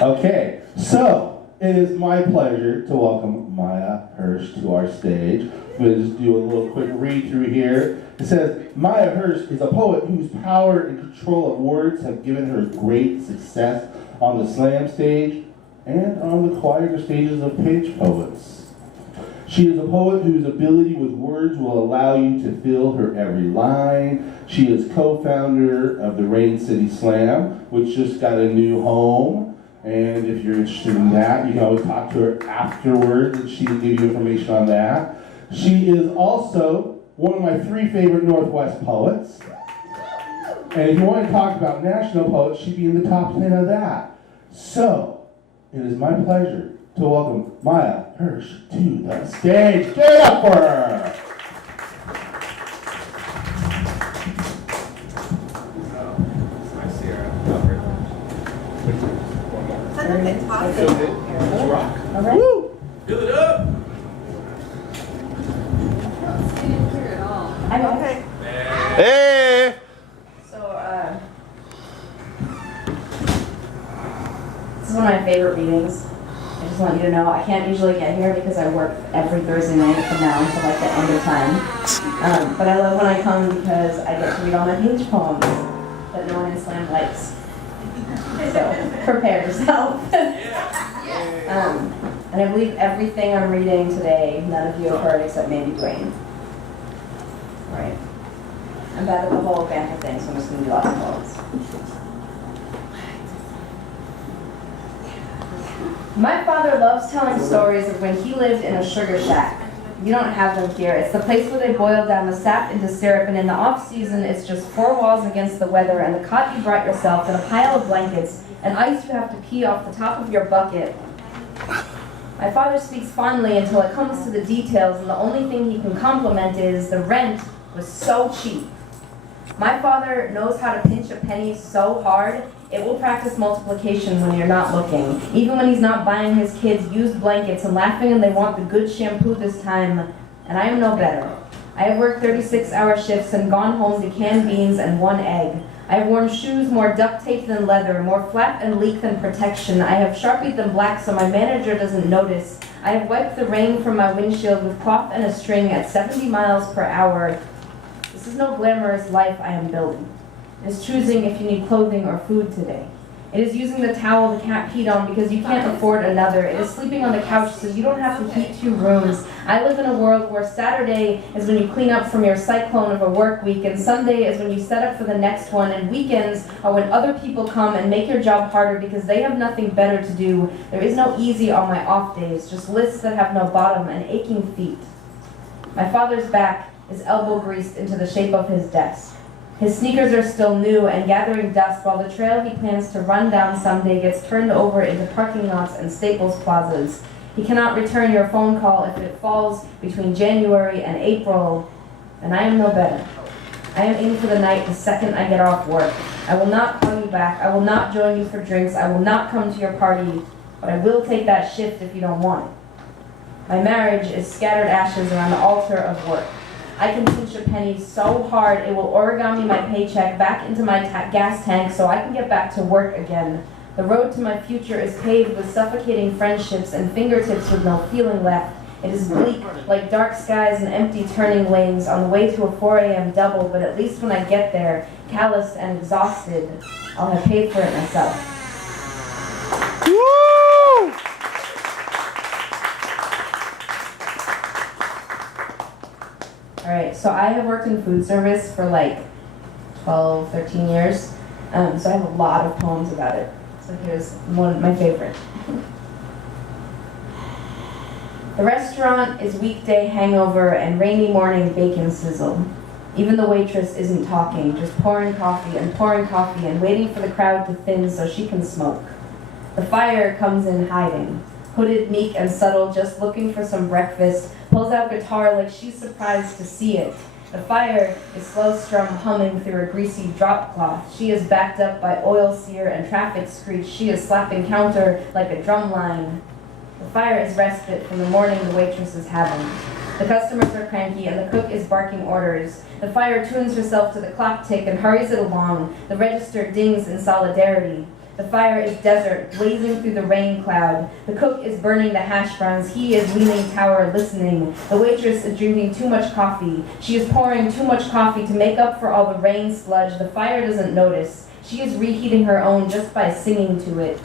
Okay, so it is my pleasure to welcome Maya Hersh to our stage. I'm going to just do a little quick read through here. It says, Maya Hersh is a poet whose power and control of words have given her great success on the slam stage and on the quieter stages of page poets. She is a poet whose ability with words will allow you to feel her every line. She is co-founder of the Rain City Slam, which just got a new home. And if you're interested in that, you can always talk to her afterwards and she can give you information on that. She is also one of my 3 favorite Northwest poets. And if you want to talk about national poets, she'd be in the top 10 of that. So, it is my pleasure to welcome Maya Hersh to the stage. Give it up for her! Rock. All right. Woo! Fill it up. I'm okay. Hey! So, this is one of my favorite readings. I just want you to know I can't usually get here because I work every Thursday night from now until like the end of time. But I love when I come because I get to read all my page poems that no one in Slam likes. So, prepare yourself. And I believe everything I'm reading today, none of you have heard except maybe Dwayne. Right. I'm bad at the whole banter thing, so I'm just going to do lots of poems. My father loves telling stories of when he lived in a sugar shack. You don't have them here. It's the place where they boil down the sap into syrup, and in the off-season, it's just 4 walls against the weather, and the cot you brought yourself, and a pile of blankets, and ice you have to pee off the top of your bucket. My father speaks fondly until it comes to the details, and the only thing he can compliment is the rent was so cheap. My father knows how to pinch a penny so hard, it will practice multiplication when you're not looking. Even when he's not buying his kids used blankets and laughing and they want the good shampoo this time, and I am no better. I have worked 36-hour shifts and gone home to canned beans and 1 egg. I have worn shoes more duct tape than leather, more flap and leak than protection. I have sharpied them black so my manager doesn't notice. I have wiped the rain from my windshield with cloth and a string at 70 miles per hour. This is no glamorous life I am building. It is choosing if you need clothing or food today. It is using the towel the cat peed on because you can't afford another. It is sleeping on the couch so you don't have to heat 2 rooms. I live in a world where Saturday is when you clean up from your cyclone of a work week, and Sunday is when you set up for the next one, and weekends are when other people come and make your job harder because they have nothing better to do. There is no easy on my off days, just lists that have no bottom and aching feet. My father's back is elbow greased into the shape of his desk. His sneakers are still new and gathering dust while the trail he plans to run down someday gets turned over into parking lots and Staples plazas. He cannot return your phone call if it falls between January and April, and I am no better. I am in for the night the second I get off work. I will not call you back. I will not join you for drinks. I will not come to your party, but I will take that shift if you don't want it. My marriage is scattered ashes around the altar of work. I can pinch a penny so hard it will origami my paycheck back into my gas tank so I can get back to work again. The road to my future is paved with suffocating friendships and fingertips with no feeling left. It is bleak, like dark skies and empty turning lanes on the way to a 4 a.m. double, but at least when I get there, calloused and exhausted, I'll have paid for it myself. Woo! All right, so I have worked in food service for like 12, 13 years, so I have a lot of poems about it. So here's one, my favorite. The restaurant is weekday hangover and rainy morning bacon sizzle. Even the waitress isn't talking, just pouring coffee and waiting for the crowd to thin so she can smoke. The fire comes in hiding, hooded, meek, and subtle, just looking for some breakfast, pulls out guitar like she's surprised to see it. The fire is slow strum humming through a greasy drop cloth. She is backed up by oil sear and traffic screech. She is slapping counter like a drum line. The fire is respite from the morning the waitress is having. The customers are cranky and the cook is barking orders. The fire tunes herself to the clock tick and hurries it along. The register dings in solidarity. The fire is desert, blazing through the rain cloud. The cook is burning the hash browns. He is leaning tower, listening. The waitress is drinking too much coffee. She is pouring too much coffee to make up for all the rain sludge. The fire doesn't notice. She is reheating her own just by singing to it.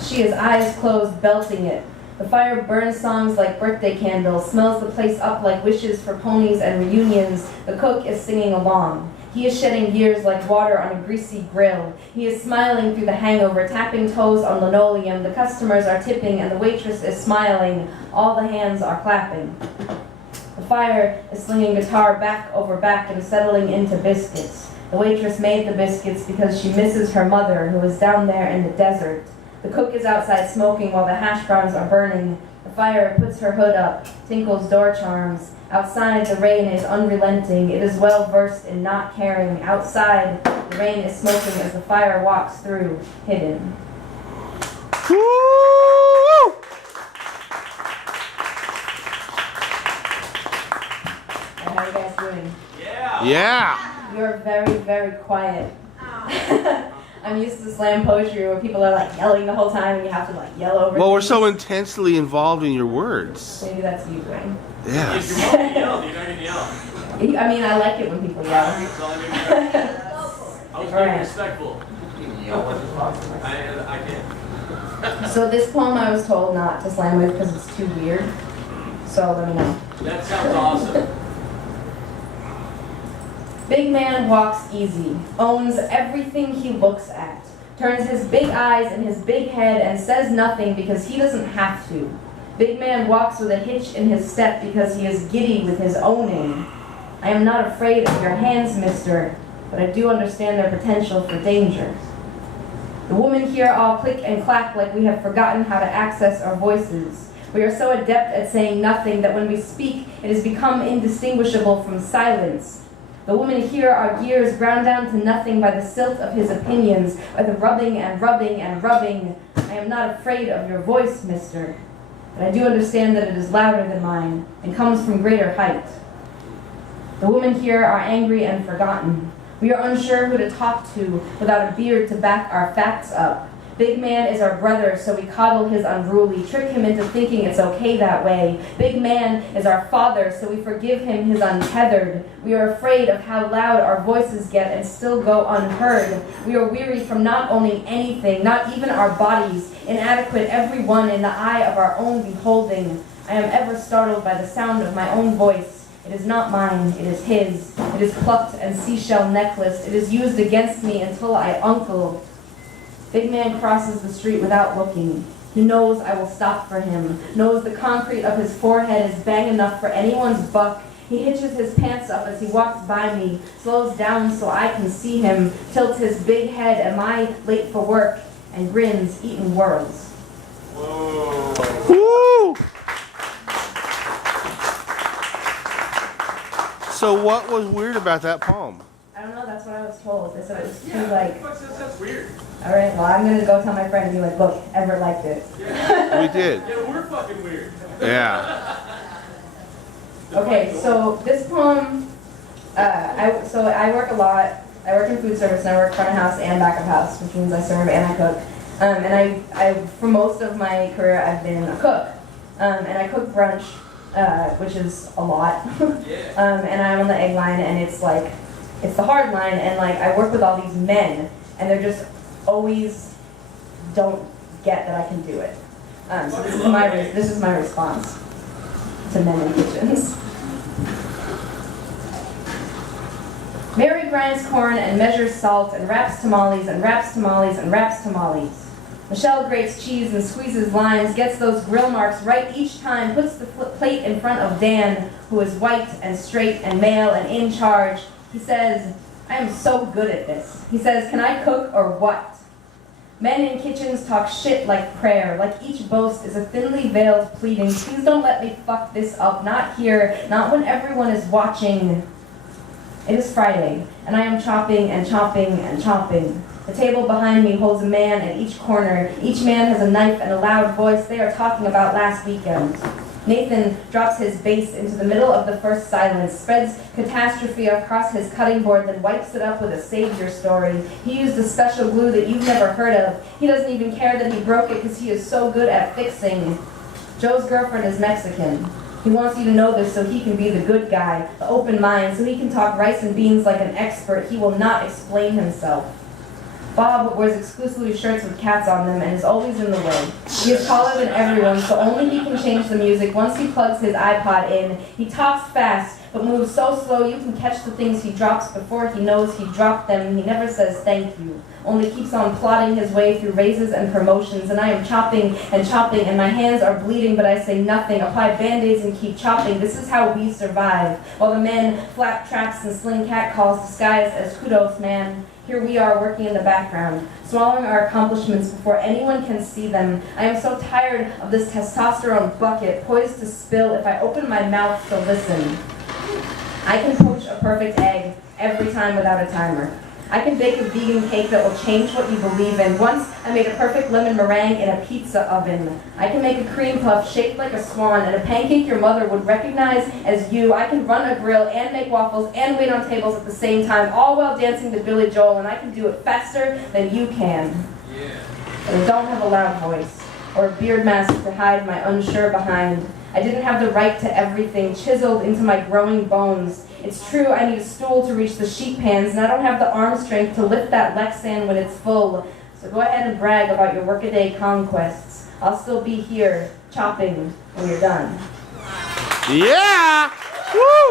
She has eyes closed, belting it. The fire burns songs like birthday candles, smells the place up like wishes for ponies and reunions. The cook is singing along. He is shedding years like water on a greasy grill. He is smiling through the hangover, tapping toes on linoleum. The customers are tipping and the waitress is smiling. All the hands are clapping. The fire is slinging guitar back over back and settling into biscuits. The waitress made the biscuits because she misses her mother, who is down there in the desert. The cook is outside smoking while the hash browns are burning. The fire puts her hood up, tinkles door charms. Outside, the rain is unrelenting. It is well versed in not caring. Outside, the rain is smoking as the fire walks through, hidden. Woo! And how are you guys doing? Yeah. You're very, very quiet. I'm used to slam poetry where people are like yelling the whole time and you have to like yell over. Well, we're things. so intensely involved in your words. Maybe that's you, Dwayne. Yeah. If you want to yell, you're not going to yell. I mean, I like it when people yell. I was being respectful. I can't. So this poem I was told not to slam with because it's too weird. So let me know. That sounds awesome. Big man walks easy, owns everything he looks at, turns his big eyes and his big head and says nothing because he doesn't have to. Big man walks with a hitch in his step because he is giddy with his owning. I am not afraid of your hands, mister, but I do understand their potential for danger. The women here all click and clack like we have forgotten how to access our voices. We are so adept at saying nothing that when we speak, it has become indistinguishable from silence. The women here are gears ground down to nothing by the silt of his opinions, by the rubbing and rubbing and rubbing. I am not afraid of your voice, mister, but I do understand that it is louder than mine and comes from greater height. The women here are angry and forgotten. We are unsure who to talk to without a beard to back our facts up. Big man is our brother, so we coddle his unruly, trick him into thinking it's okay that way. Big man is our father, so we forgive him his untethered. We are afraid of how loud our voices get and still go unheard. We are weary from not owning anything, not even our bodies, inadequate every one in the eye of our own beholding. I am ever startled by the sound of my own voice. It is not mine, it is his. It is plucked and seashell necklaced. It is used against me until I uncle. Big man crosses the street without looking. He knows I will stop for him, knows the concrete of his forehead is bang enough for anyone's buck. He hitches his pants up as he walks by me, slows down so I can see him, tilts his big head, am I late for work, and grins, eating worlds. Whoa. Woo! So what was weird about that poem? I don't know, that's what I was told. They said it was too like, That's weird. alright, well I'm gonna go tell my friend and be like, look, Everett liked it. Yeah. We did. Yeah, we're fucking weird. Yeah. Okay, so this poem, I work a lot. I work in food service and I work front of house and back of house, which means I serve and I cook. And I for most of my career, I've been a cook. And I cook brunch, which is a lot. And I'm on the egg line, and it's like, it's the hard line, and like I work with all these men, and they're just always don't get that I can do it. So this is my response to men in kitchens. Mary grinds corn and measures salt and wraps tamales and wraps tamales and wraps tamales. Michelle grates cheese and squeezes limes, gets those grill marks right each time, puts the plate in front of Dan, who is white and straight and male and in charge. He says, I am so good at this. He says, can I cook or what? Men in kitchens talk shit like prayer, like each boast is a thinly veiled pleading. Please don't let me fuck this up, not here, not when everyone is watching. It is Friday, and I am chopping and chopping and chopping. The table behind me holds a man at each corner. Each man has a knife and a loud voice. They are talking about last weekend. Nathan drops his bass into the middle of the first silence, spreads catastrophe across his cutting board, then wipes it up with a savior story. He used a special glue that you've never heard of. He doesn't even care that he broke it because he is so good at fixing. Joe's girlfriend is Mexican. He wants you to know this so he can be the good guy, the open mind, so he can talk rice and beans like an expert. He will not explain himself. Bob wears exclusively shirts with cats on them and is always in the way. He is taller than everyone, so only he can change the music once he plugs his iPod in. He talks fast, but moves so slow you can catch the things he drops before he knows he dropped them. He never says thank you, only keeps on plodding his way through raises and promotions, and I am chopping, and my hands are bleeding, but I say nothing. Apply Band-Aids and keep chopping. This is how we survive. While the men flap traps and sling cat calls disguised as kudos man, here we are working in the background, swallowing our accomplishments before anyone can see them. I am so tired of this testosterone bucket, poised to spill if I open my mouth to listen. I can poach a perfect egg every time without a timer. I can bake a vegan cake that will change what you believe in. Once I made a perfect lemon meringue in a pizza oven. I can make a cream puff shaped like a swan and a pancake your mother would recognize as you. I can run a grill and make waffles and wait on tables at the same time, all while dancing to Billy Joel, and I can do it faster than you can. Yeah. But I don't have a loud voice or a beard mask to hide my unsure behind. I didn't have the right to everything chiseled into my growing bones. It's true, I need a stool to reach the sheet pans, and I don't have the arm strength to lift that Lexan when it's full. So go ahead and brag about your workaday conquests. I'll still be here, chopping, when you're done. Yeah! Woo!